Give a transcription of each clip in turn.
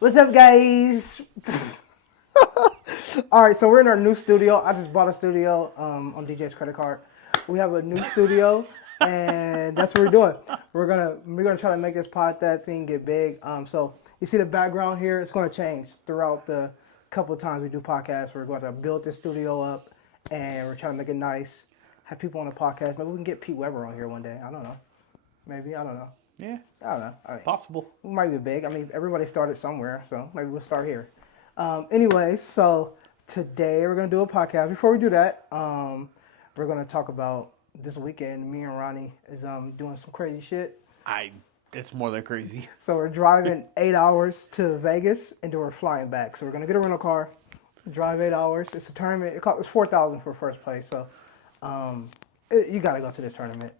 What's up, guys? All right, so we're in our new studio. I just bought a studio on DJ's credit card. We have a new studio, and that's what we're doing. We're gonna try to make this that thing get big. So you see the background here. It's gonna change throughout the couple of times we do podcasts. We're going to build this studio up, and we're trying to make it nice. Have people on the podcast. Maybe we can get Pete Weber on here one day. I don't know. Maybe I don't know. Yeah, I don't know. possible. We might be big. I mean, everybody started somewhere, so maybe we'll start here. Anyway, so today we're going to do a podcast. Before we do that, we're going to talk about this weekend. Me and Ronnie is doing some crazy shit. It's more than crazy. So we're driving 8 hours to Vegas, and then we're flying back. So we're going to get a rental car, drive 8 hours. It's a tournament. It's $4,000 for first place. So you got to go to this tournament.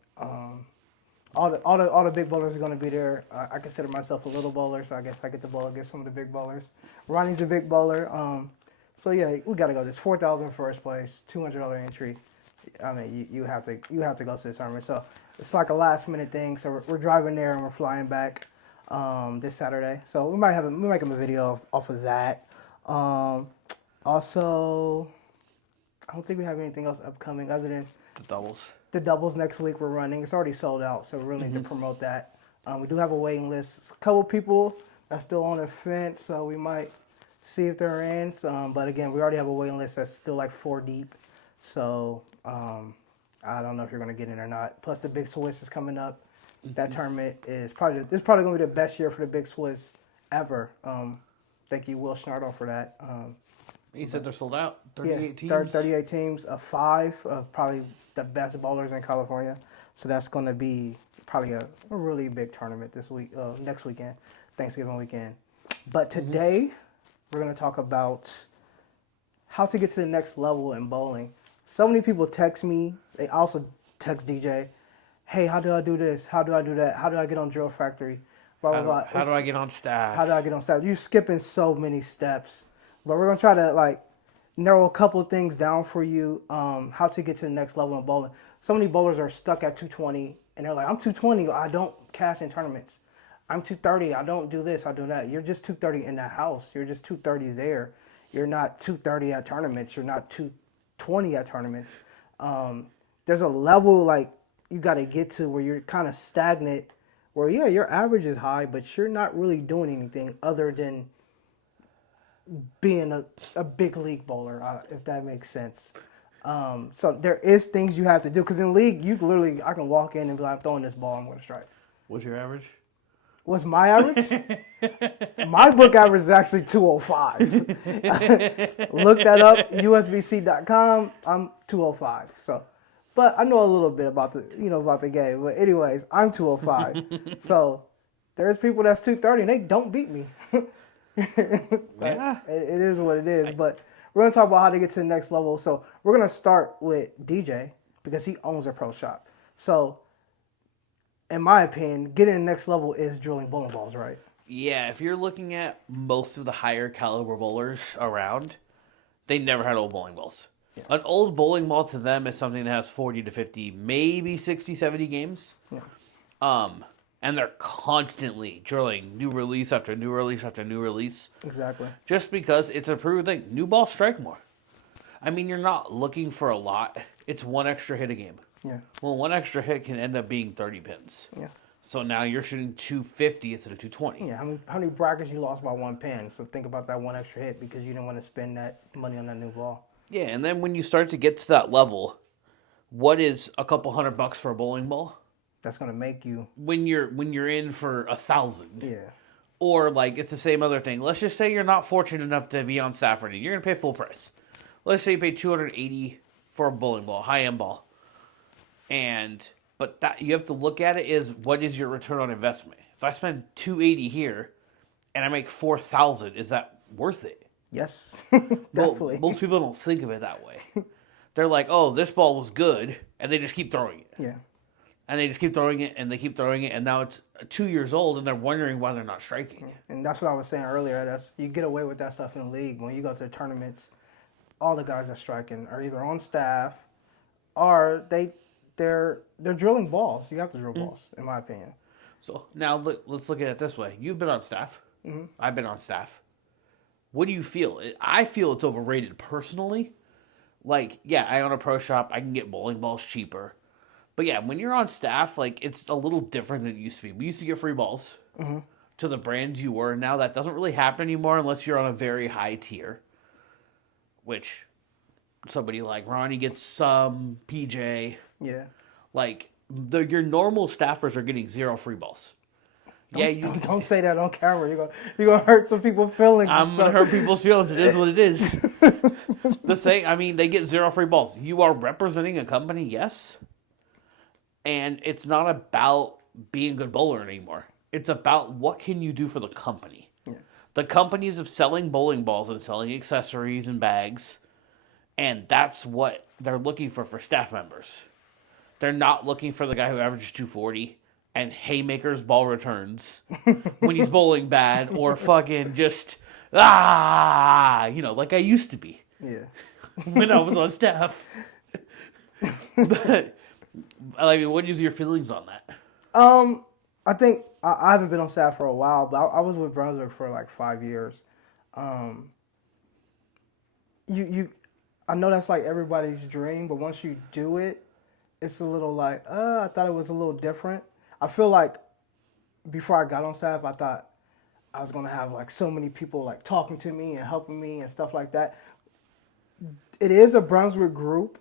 All the big bowlers are going to be there. I consider myself a little bowler, so I guess I get to bowl against some of the big bowlers. Ronnie's a big bowler. So yeah, we got to go. This $4,000 first place, $200 entry. I mean, you have to go to this tournament. So it's like a last minute thing. So we're driving there and we're flying back this Saturday. So we might make a video off of that. Also, I don't think we have anything else upcoming other than The doubles. The doubles next week we're running. It's already sold out, so we really need to promote that. We do have a waiting list. A couple people are still on the fence, so we might see if they're in. But again, we already have a waiting list that's still like 4 deep. So I don't know if you're going to get in or not. Plus the Big Swiss is coming up. That tournament is probably going to be the best year for the Big Swiss ever. Thank you, Will Schnardo, for that. You said they're sold out? 38 teams? 38 teams of 5 of probably the best bowlers in California. So that's going to be probably a really big tournament next weekend, Thanksgiving weekend. But today, we're going to talk about how to get to the next level in bowling. So many people text me. They also text DJ, hey, how do I do this? How do I do that? How do I get on Drill Factory? Blah, blah, blah. How do I get on staff? How do I get on staff? You're skipping so many steps. But we're going to try to narrow a couple of things down for you, how to get to the next level in bowling. So many bowlers are stuck at 220, and they're like, I'm 220, I don't cash in tournaments. I'm 230, I don't do this, I do that. You're just 230 in that house. You're just 230 there. You're not 230 at tournaments. You're not 220 at tournaments. There's a level you got to get to where you're kind of stagnant, where, yeah, your average is high, but you're not really doing anything other than being a big league bowler, if that makes sense. So there is things you have to do, because in league, I can walk in and be like, I'm throwing this ball, I'm going to strike. What's your average? What's my average? My book average is actually 205. Look that up, usbc.com. I'm 205. So, but I know a little bit about the game. But anyways, I'm 205. So there's people that's 230 and they don't beat me. Yeah. It is what it is. But we're going to talk about how to get to the next level. So we're going to start with DJ because he owns a pro shop. So in my opinion, getting to the next level is drilling bowling balls, right? Yeah, if you're looking at most of the higher caliber bowlers around, they never had old bowling balls. Yeah. An old bowling ball to them is something that has 40 to 50, maybe 60, 70 games. Yeah. And they're constantly drilling new release after new release after new release. Exactly. Just because it's a proven thing. New balls strike more. I mean, you're not looking for a lot. It's one extra hit a game. Yeah. Well, one extra hit can end up being 30 pins. Yeah. So now you're shooting 250 instead of 220. Yeah. How many brackets you lost by 1 pin? So think about that one extra hit because you didn't want to spend that money on that new ball. Yeah, and then when you start to get to that level, what is a couple $100 for a bowling ball? That's gonna make you when you're in for 1,000. Yeah. Or it's the same other thing. Let's just say you're not fortunate enough to be on staff already. You're gonna pay full price. Let's say you pay $280 for a bowling ball, high end ball. But that you have to look at it is what is your return on investment? If I spend $280 here and I make $4,000, is that worth it? Yes. Definitely. Well, most people don't think of it that way. They're like, oh, this ball was good, and they just keep throwing it. Yeah. And they just keep throwing it, and they keep throwing it, and now it's 2 years old, and they're wondering why they're not striking. And that's what I was saying earlier. You get away with that stuff in the league. When you go to the tournaments, all the guys that are striking are either on staff or they're drilling balls. You have to drill balls, in my opinion. So now let's look at it this way. You've been on staff. I've been on staff. What do you feel? I feel it's overrated personally. Like, yeah, I own a pro shop. I can get bowling balls cheaper. But yeah, when you're on staff, like, it's a little different than it used to be. We used to get free balls to the brands you were. Now that doesn't really happen anymore unless you're on a very high tier. Which somebody like Ronnie gets some, PJ. Yeah. Like, your normal staffers are getting 0 free balls. Don't say that on camera. You're gonna hurt some people's feelings. I'm gonna hurt people's feelings. It is what it is. They get 0 free balls. You are representing a company, yes, and it's not about being a good bowler anymore. It's about what can you do for the company. Yeah. The companies of selling bowling balls and selling accessories and bags, and that's what they're looking for staff members. They're not looking for the guy who averages 240 and haymakers ball returns when he's bowling bad, or fucking just like I used to be. Yeah. When I was on staff. But what is your feelings on that? I think I haven't been on staff for a while, but I was with Brunswick for like 5 years. I know that's like everybody's dream, but once you do it, it's a little like, I thought it was a little different. I feel like before I got on staff, I thought I was going to have like so many people like talking to me and helping me and stuff like that. It is a Brunswick group,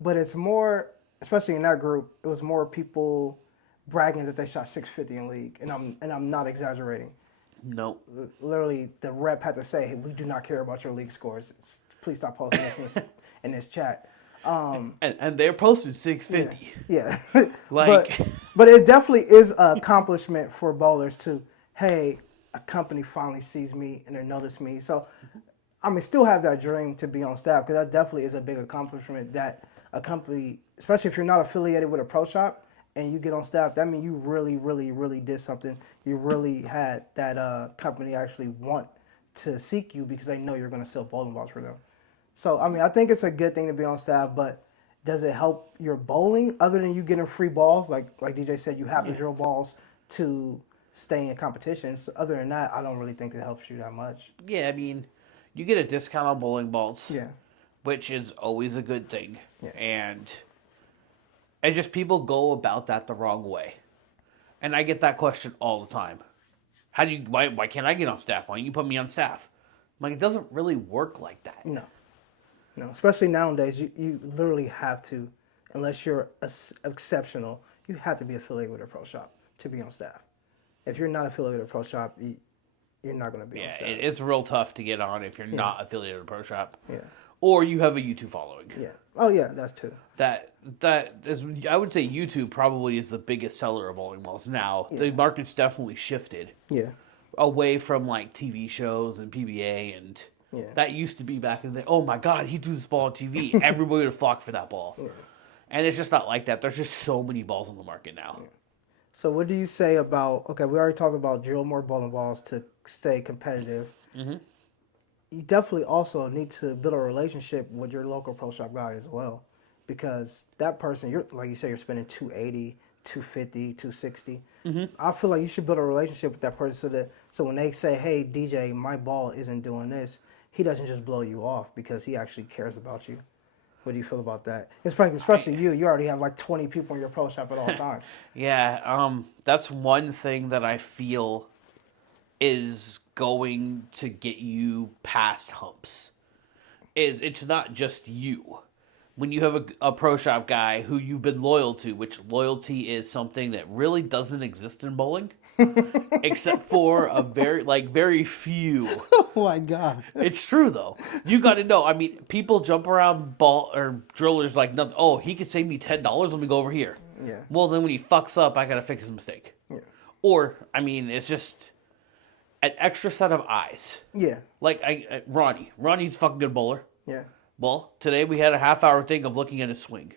but it's more, especially in that group, it was more people bragging that they shot 650 in league, and I'm not exaggerating. No. Literally, the rep had to say, "Hey, we do not care about your league scores. Please stop posting this in this chat." And they're posting 650. Yeah. Like, but it definitely is an accomplishment for bowlers to, hey, a company finally sees me and they notice me. So, still have that dream to be on staff, because that definitely is a big accomplishment that a company, especially if you're not affiliated with a pro shop and you get on staff, that means you really, really, really did something. You really had that company actually want to seek you because they know you're going to sell bowling balls for them. So, I think it's a good thing to be on staff, but does it help your bowling other than you getting free balls? Like DJ said, you have to drill balls to stay in competitions. Other than that, I don't really think it helps you that much. Yeah, you get a discount on bowling balls. Yeah. Which is always a good thing. Yeah. And just people go about that the wrong way. And I get that question all the time. Why can't I get on staff? Why don't you put me on staff? It doesn't really work like that. No, especially nowadays, you literally have to, unless you're exceptional, you have to be affiliated with a pro shop to be on staff. If you're not affiliated with a pro shop, you're not going to be on staff. Yeah, it's real tough to get on if you're not affiliated with a pro shop. Yeah. Or you have a YouTube following. Yeah. Oh, yeah, that's true. That is, I would say YouTube probably is the biggest seller of bowling balls now. Yeah. The market's definitely shifted. Yeah. Away from like TV shows and PBA and... Yeah. That used to be back in the day. Oh my God, he threw this ball on TV. Everybody would flock for that ball. Yeah. And it's just not like that. There's just so many balls on the market now. Yeah. So what do you say about, we already talked about drill more bowling balls to stay competitive. Mm-hmm. You definitely also need to build a relationship with your local pro shop guy as well. Because that person, like you say, you're spending $280, $250, $260. Mm-hmm. I feel like you should build a relationship with that person so when they say, hey, DJ, my ball isn't doing this, he doesn't just blow you off because he actually cares about you. What do you feel about that? Especially you. You already have like 20 people in your pro shop at all times. Yeah, that's one thing that I feel is going to get you past humps. It's not just you. When you have a pro shop guy who you've been loyal to, which loyalty is something that really doesn't exist in bowling. Except for very few. Oh my God. It's true though. You got to know. People jump around ball or drillers like nothing. Oh, he could save me $10. Let me go over here. Yeah. Well, then when he fucks up, I got to fix his mistake. Yeah. Or it's just an extra set of eyes. Yeah. Like Ronnie's a fucking good bowler. Yeah. Well, today we had a half-hour thing of looking at his swing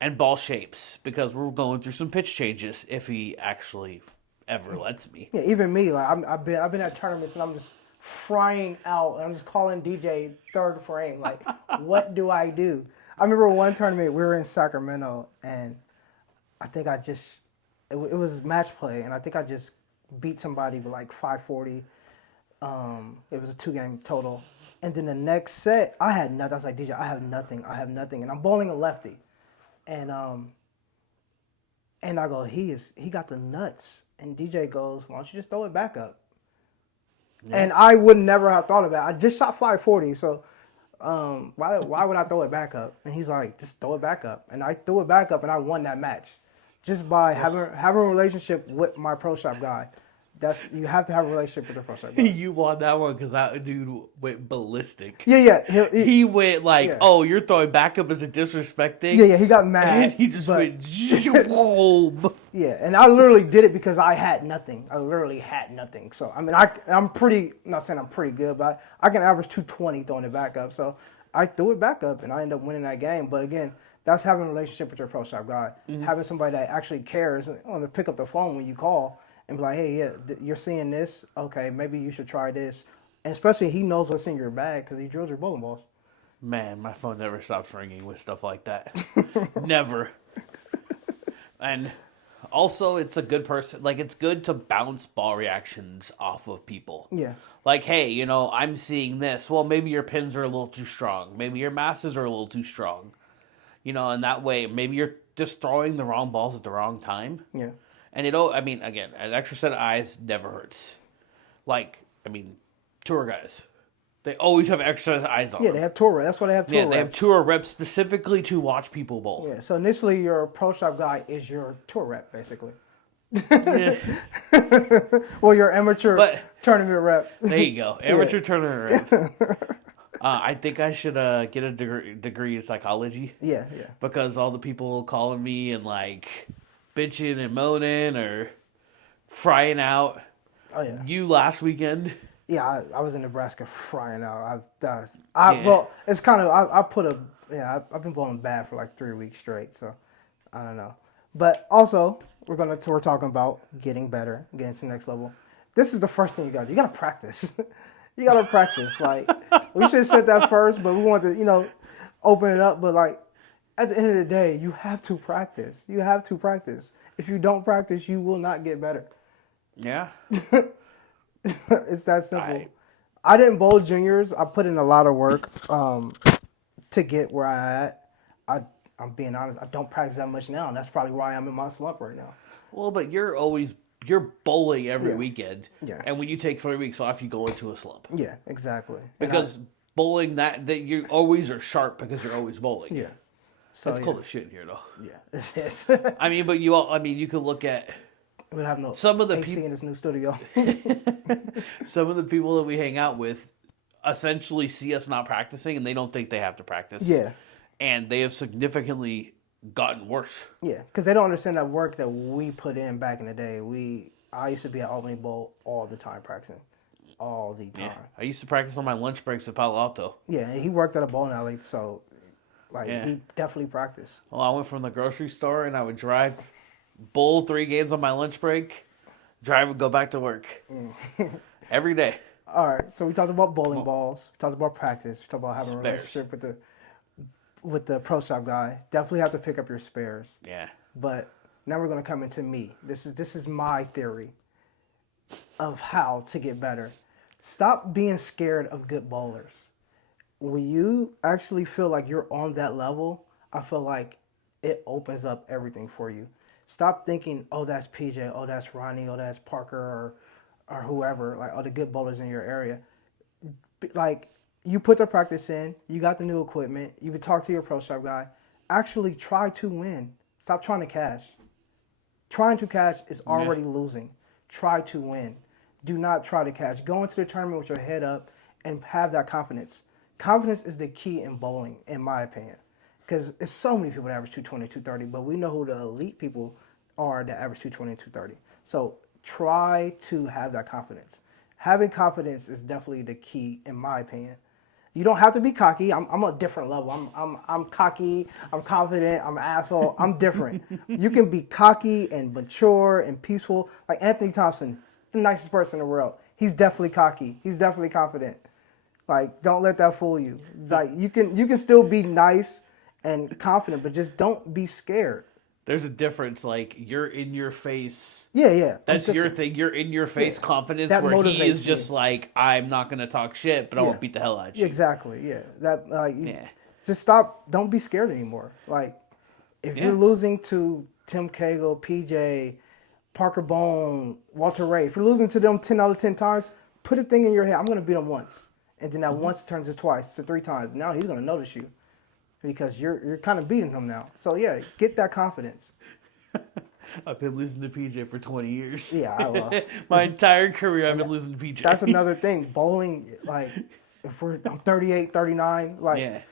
and ball shapes because we're going through some pitch changes if he actually ever lets me. Yeah, even me. Like I've been at tournaments and I'm just frying out and I'm just calling DJ third frame. Like, what do I do? I remember one tournament we were in Sacramento and I think it was match play and I think I just beat somebody with like 540. It was a 2-game total. And then the next set, I had nothing. I was like, DJ, I have nothing. And I'm bowling a lefty. And I go, he got the nuts. And DJ goes, why don't you just throw it back up? Yeah. And I would never have thought of that. I just shot 540, so why would I throw it back up? And he's like, just throw it back up. And I threw it back up, and I won that match just by having a relationship with my pro shop guy. You have to have a relationship with the pro shop guy. You won that one because that dude went ballistic. Yeah. He went like, oh, you're throwing back up as a disrespecting. Yeah, he got mad. And he just went, whoa. Yeah, and I literally did it because I had nothing. I literally had nothing. So, I mean, I'm pretty, I'm not saying I'm pretty good, but I can average 220 throwing it back up. So, I threw it back up, and I ended up winning that game. But again, that's having a relationship with your pro shop guy. Mm-hmm. Having somebody that actually cares and want to pick up the phone when you call and be like, hey, yeah, you're seeing this? Okay, maybe you should try this. And especially he knows what's in your bag because he drills your bowling balls. Man, my phone never stops ringing with stuff like that. Never. And also, it's a good person. Like, it's good to bounce ball reactions off of people. Yeah. Like, hey, I'm seeing this. Well, maybe your pins are a little too strong. Maybe your masses are a little too strong. And that way, maybe you're just throwing the wrong balls at the wrong time. Yeah. And again, an extra set of eyes never hurts. Tour guys. They always have extra set of eyes on them. Yeah, they have tour reps. That's why they have tour reps. Yeah, they have tour reps specifically to watch people bowl. Yeah, so initially your pro shop guy is your tour rep, basically. Yeah. Well, your amateur tournament rep. There you go. Amateur tournament rep. I think I should get a degree in psychology. Yeah. Because all the people calling me and like bitching and moaning or frying out. Oh yeah. You last weekend. Yeah, I was in Nebraska frying out. Well, it's kind of I've been bowling bad for like 3 weeks straight, so I don't know. But also we're talking about getting better, getting to the next level. This is the first thing you got to do. You got to practice. You got to practice. Like, we should have said that first, but we wanted to, open it up. But, like, at the end of the day, you have to practice. You have to practice. If you don't practice, you will not get better. Yeah. It's that simple. I didn't bowl juniors. I put in a lot of work to get where I'm at. I'm being honest. I don't practice that much now, and that's probably why I'm in my slump right now. Well, but you're bowling every weekend. Yeah. And when you take 3 weeks off, you go into a slump. Yeah, exactly. Because bowling that you always are sharp because you're always bowling. Yeah. So it's cold as shit in here, though. Yeah, it is. But you could look at we have no some of the AC in this new studio. Some of the people that we hang out with essentially see us not practicing, and they don't think they have to practice. Yeah. And they have significantly gotten worse. Yeah, because they don't understand that work that we put in back in the day. I used to be at Albany Bowl all the time practicing. All the time. Yeah. I used to practice on my lunch breaks at Palo Alto. Yeah, he worked at a bowling alley, so he definitely practiced. Well, I went from the grocery store and I would drive, bowl 3 games on my lunch break, drive and go back to work. Every day. All right, so we talked about bowling balls. We talked about practice. We talked about having a relationship with the pro shop guy. Definitely have to pick up your spares. Yeah. But now we're going to come into me. This is my theory of how to get better. Stop being scared of good bowlers. When you actually feel like you're on that level, I feel like it opens up everything for you. Stop thinking, oh, that's PJ, oh, that's Ronnie, oh, that's Parker, or whoever, like, oh, the good bowlers in your area. Like, you put the practice in, you got the new equipment, you can talk to your pro shop guy. Actually try to win. Stop trying to cash. Trying to cash is already losing. Try to win. Do not try to cash. Go into the tournament with your head up and have that confidence. Confidence is the key in bowling, in my opinion. Because there's so many people that average 220, 230, but we know who the elite people are that average 220, 230. So try to have that confidence. Having confidence is definitely the key, in my opinion. You don't have to be cocky. I'm a different level. I'm cocky. I'm confident. I'm an asshole. I'm different. You can be cocky and mature and peaceful. Like Anthony Thompson, the nicest person in the world. He's definitely cocky. He's definitely confident. Like, don't let that fool you. Like, you can still be nice and confident, but just don't be scared. There's a difference. Like, you're in your face. Yeah, yeah. That's your thing. You're in your face confidence That where he motivates is just me. like, I'm not going to talk shit, but I won't beat the hell out of you. Exactly. Yeah. That Yeah. just stop. Don't be scared anymore. Like, if you're losing to Tim Cagle, PJ, Parker Bone, Walter Ray, if you're losing to them 10 out of 10 times, put a thing in your head. I'm going to beat him once. And then that once turns to twice, to 3 times. Now he's going to notice you because you're kind of beating him now. So, yeah, get that confidence. I've been losing to PJ for 20 years. Yeah, I will. My entire career, I've been losing to PJ. That's another thing. Bowling, like, I'm 38, 39, like,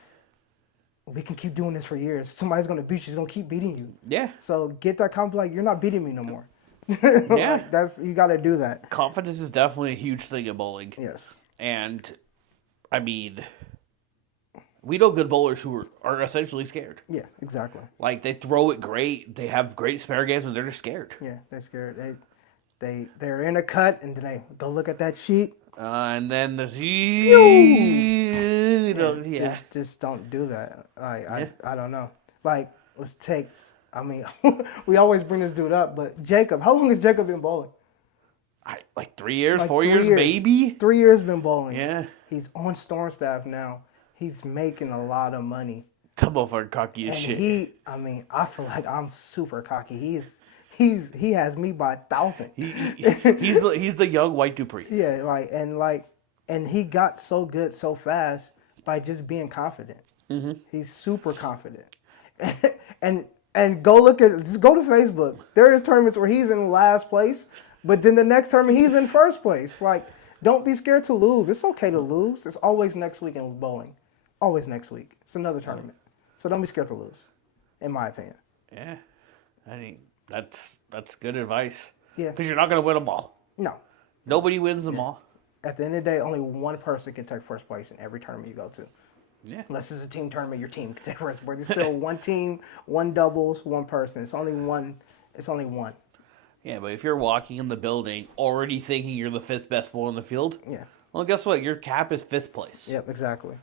we can keep doing this for years. Somebody's going to beat you. He's going to keep beating you. Yeah. So get that confidence. Like, you're not beating me no more. Yeah. Like, you got to do that. Confidence is definitely a huge thing in bowling. Yes. And, I mean, we know good bowlers who are essentially scared. Yeah, exactly. Like, they throw it great. They have great spare games, and they're just scared. Yeah, they're scared. They're in a cut, and then they go look at that sheet. And then the Just don't do that. I don't know. Like, let's take. I mean, we always bring this dude up, but Jacob. How long has Jacob been bowling? Like 3 years, Like 4 3 years, maybe. 3 years been bowling. Yeah. He's on storm staff now. He's making a lot of money. Some of our cocky as And shit. I feel like I'm super cocky. He has me by 1,000. He's the young white Dupree. Yeah, and he got so good so fast by just being confident. Mm-hmm. He's super confident. And go to Facebook. There is tournaments where he's in last place, but then the next tournament he's in first place. Like, don't be scared to lose. It's okay to lose. It's always next week in bowling. Always next week. It's another tournament. So don't be scared to lose, in my opinion. Yeah. I mean, that's good advice. Yeah. Because you're not going to win them all. No. Nobody wins them all. At the end of the day, only one person can take first place in every tournament you go to. Yeah. Unless it's a team tournament, your team can take first place. It's still one team, one doubles, one person. It's only one. Yeah, but if you're walking in the building already thinking you're the 5th best bowler in the field, well, guess what? Your cap is 5th place. Yep, exactly.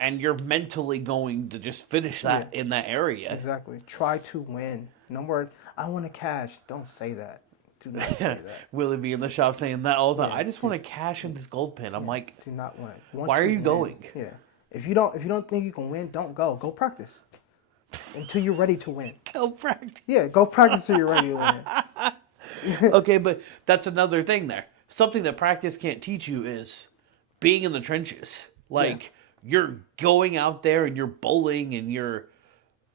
And you're mentally going to just finish that in that area. Exactly. Try to win. No word, I want to cash. Don't say that. Do not say that. Willie be in the shop saying that all the time. I just want to cash in this gold pin. I'm like, do not want. Why are you going? Yeah. If you don't think you can win, don't go. Go practice until you're ready to win. Go practice. Yeah, go practice until you're ready to win. Okay, but that's another thing there. Something that practice can't teach you is being in the trenches. Like, you're going out there and you're bowling and you're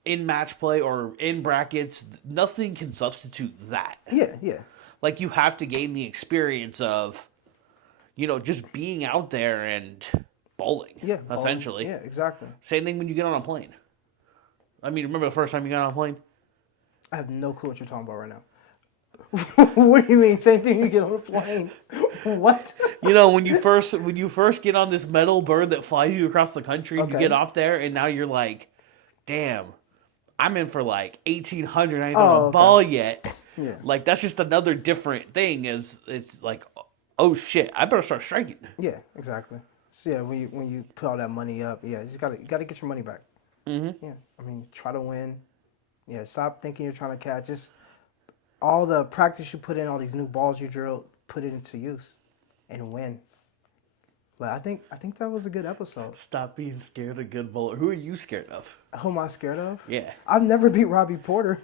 in match play or in brackets. Nothing can substitute that. Yeah. Like, you have to gain the experience of, just being out there and bowling. Yeah. Essentially. Yeah, exactly. Same thing when you get on a plane. I mean, remember the first time you got on a plane? I have no clue what you're talking about right now. What do you mean? Same thing you get on a plane? What? When you first get on this metal bird that flies you across the country, and you get off there, and now you're like, damn, I'm in for like 1,800. I ain't on a ball yet. Yeah. Like, that's just another different thing. It's like, oh shit, I better start striking. Yeah, exactly. So yeah, when you put all that money up, you gotta get your money back. Mm-hmm. Yeah, I mean, try to win. Yeah, stop thinking you're trying to catch. Just all the practice you put in, all these new balls you drilled, put it into use, and win. But I think that was a good episode. Stop being scared of good bowler. Who are you scared of? Who am I scared of? Yeah. I've never beat Robbie Porter.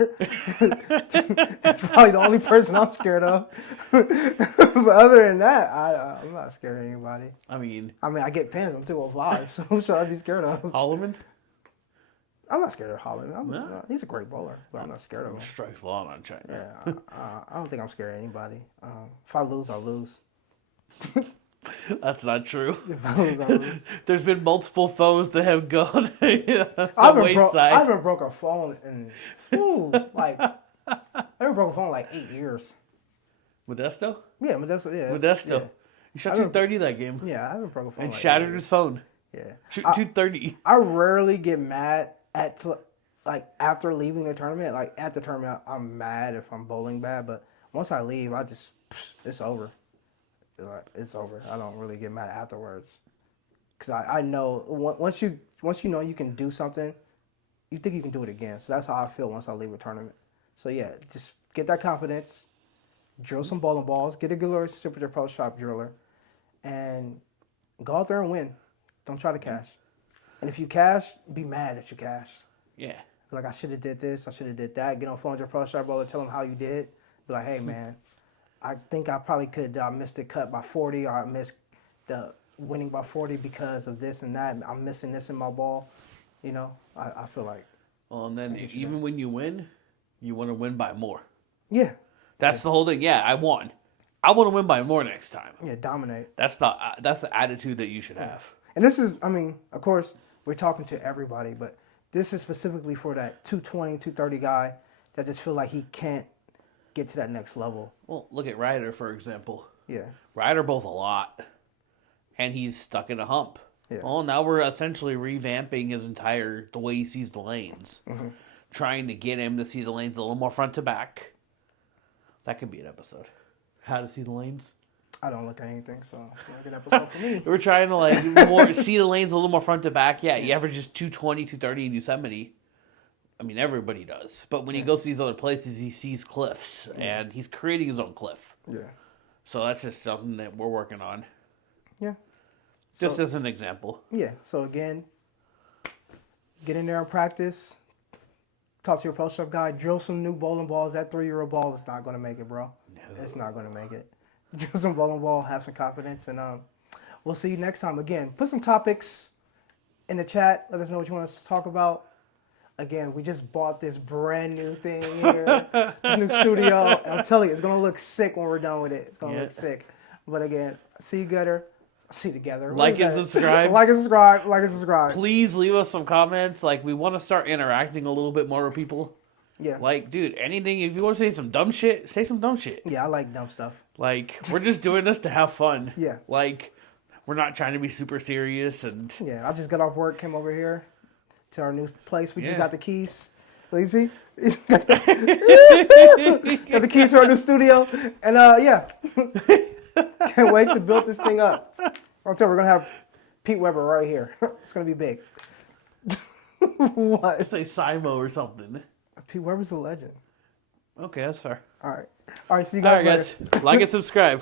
That's probably the only person I'm scared of. But other than that, I'm not scared of anybody. I mean, I get pins. I'm 205, so who should I be scared of? Holloman? I'm not scared of Holloman. He's a great bowler, but I'm not scared of him. Strikes a lot on China. Yeah, I don't think I'm scared of anybody. If I lose, I'll lose. That's not true. If I lose, I'll lose. There's been multiple phones that have gone the wayside. I haven't broke a phone in, I haven't broke a phone in like 8 years. Modesto? Yeah, Modesto. Yeah, Modesto. Yeah. You shot 230 that game. Yeah, I haven't broke a phone. And shattered his phone. Yeah. Shoot 230. I rarely get mad at after leaving the tournament. Like at the tournament, I'm mad if I'm bowling bad, but once I leave, it's over. It's over. I don't really get mad afterwards, because I know once you know you can do something, you think you can do it again. So that's how I feel once I leave a tournament. So yeah, just get that confidence, drill some bowling balls, get a good relationship with your pro shop driller, and go out there and win. Don't try to cash. And if you cash, be mad that you cash. Yeah. Like, I should have did this, I should have did that. Get on the phone with your pro shop bowler, tell them how you did. Be like, hey man, I think I probably could missed the cut by 40, or I missed the winning by 40 because of this and that. And I'm missing this in my ball. You know, I feel like. Well, and then even when you win, you want to win by more. Yeah. That's the whole thing. Yeah, I won. I want to win by more next time. Yeah, dominate. That's the attitude that you should have. And this is, I mean, of course, we're talking to everybody, but this is specifically for that 220, 230 guy that just feel like he can't get to that next level. Well, look at Ryder, for example. Yeah. Ryder bowls a lot, and he's stuck in a hump. Yeah. Well, now we're essentially revamping the way he sees the lanes. Mm-hmm. Trying to get him to see the lanes a little more front to back. That could be an episode. How to see the lanes. I don't look at anything, so it's not a good episode for me. We're trying to see the lanes a little more front to back. Yeah, he averages 220, 230 in Yosemite. I mean, everybody does. But when he goes to these other places, he sees cliffs, and he's creating his own cliff. Yeah. So that's just something that we're working on. Yeah. Just as an example. Yeah. So again, get in there and practice. Talk to your pro shop guy. Drill some new bowling balls. That 3-year-old ball is not going to make it, bro. No. It's not going to make it. Drill some bowling ball. Have some confidence, and we'll see you next time. Again, put some topics in the chat. Let us know what you want us to talk about. Again, we just bought this brand new thing here, this new studio. And I'm telling you, it's going to look sick when we're done with it. It's going to look sick. But again, see you together. See you together. Like and subscribe. Like and subscribe. Like and subscribe. Please leave us some comments. Like, we want to start interacting a little bit more with people. Yeah. Like, dude, anything. If you want to say some dumb shit, say some dumb shit. Yeah, I like dumb stuff. Like, we're just doing this to have fun. Yeah. Like, we're not trying to be super serious. And yeah, I just got off work, came over here to our new place. We just got the keys. Lazy. Got the keys to our new studio. And yeah. Can't wait to build this thing up. I'll tell you, we're going to have Pete Weber right here. It's going to be big. What? It's a Simo or something. Pete Weber's a legend. Okay, that's fair. All right. All right, see you guys later. Guys. Like and subscribe.